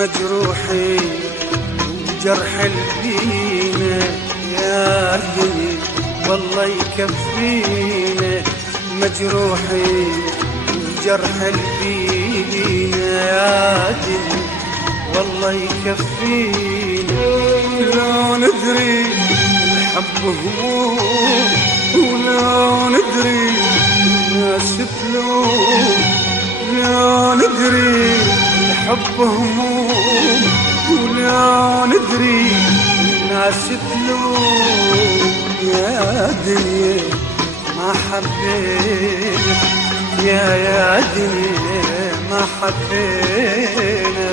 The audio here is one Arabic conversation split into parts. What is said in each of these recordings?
مجروحين وجرح البينا يا دنيا والله يكفينا، مجروحين وجرح البينا يا دنيا والله يكفينا. لو ندري الحب هموم ولو ندري الناس تلوم، لو ندري الحب هموم ولو ندري الناس تلوم. يا دنيا ما حبينا، يا دنيا ما حبينا.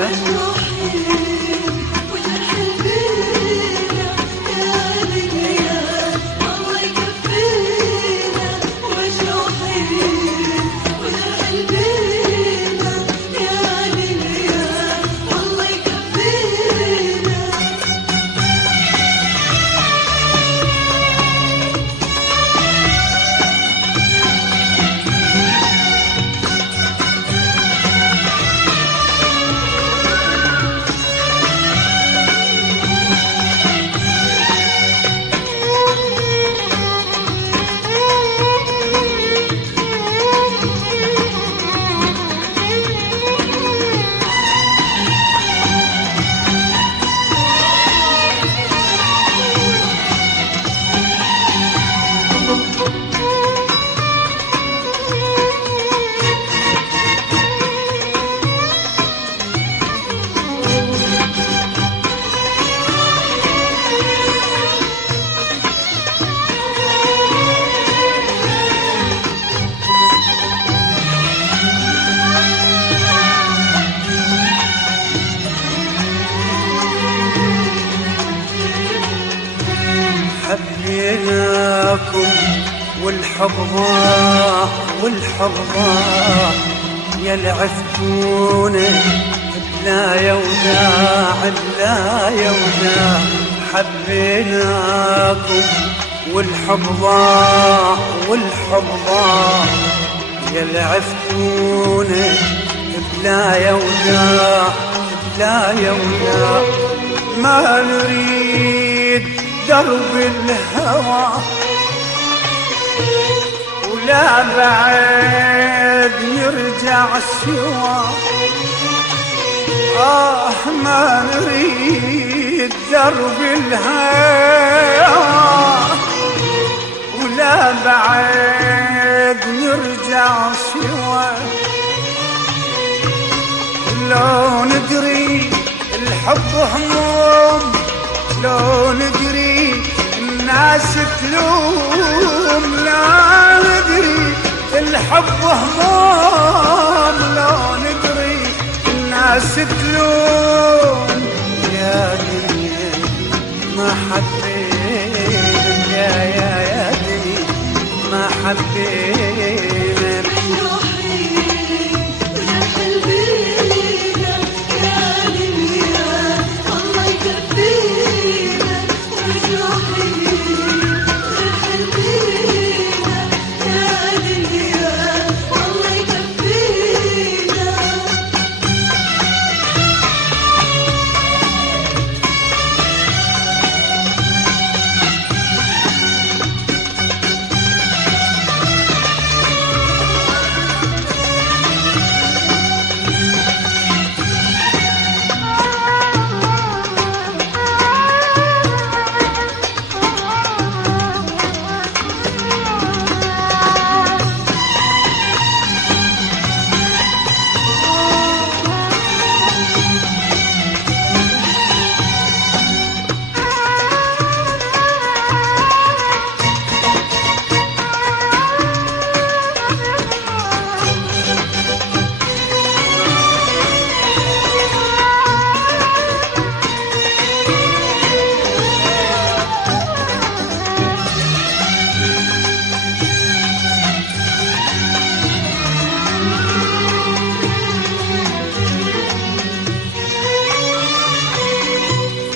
حبيناكم والحب ضاع والحب ضاع، يا العفتونا بلا يوداع بلا يوداع. حبيناكم والحب ضاع والحب ضاع، يا العفتونا بلا يوداع بلا يوداع. ما نريد درب الهوى ولا بعد نرجع سوا، ما نريد درب الهوى ولا بعد نرجع سوا. لو ندري الحب هموم، لو ندري الناس تلوم، لا ندري الحب هموم، لو ندري الناس تلوم. يا دنيا ما حبينا، يا دنيا ما حبينا.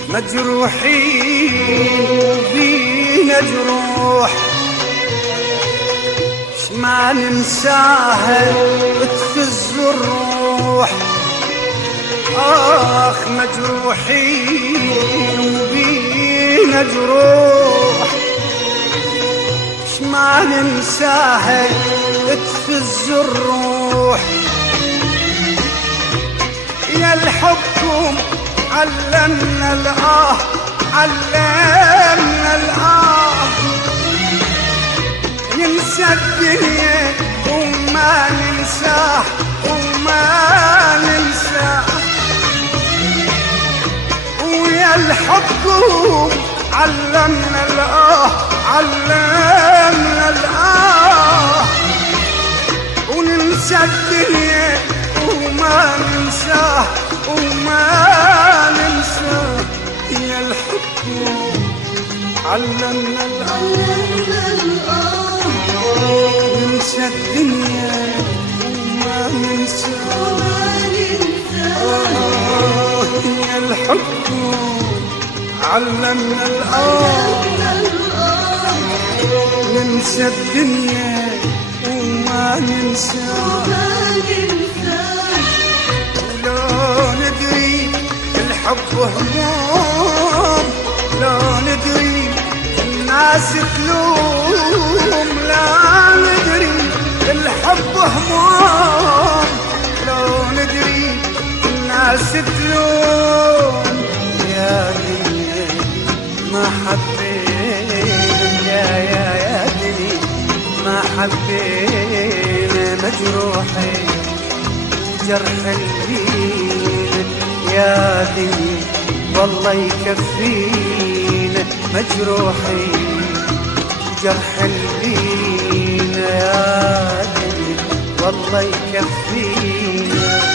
مجروحين وبينا جروح ما ننساها تفز الروح. مجروحين وبينا جروح، اش ما ننساها تفز الروح. يا الحبكم علمنا الآه، علمنا الآه، ننسى الدنيا وما ننساه، وما ننساه. ويا الحبكم علمنا الآه، علمنا الآه، وننسى الدنيا وما ننساه، وما ننساه. يا الحبكم علمنا الآه، ننسى الدنيا وما ننساه. يا الحبكم علمنا الآه، ننسى الدنيا وما ننساه. ولو ندري الحب هموم، لو ندري الناس تلوم، لا ندري الحب هموم، لو ندري الناس تلوم. يا دنيا ما حبينا، يا دنيا ما حبينا، مجروحين وجرح البين. يا دنيا والله يكفينا، مجروحين وجرح البين. يا دنيا والله يكفينا.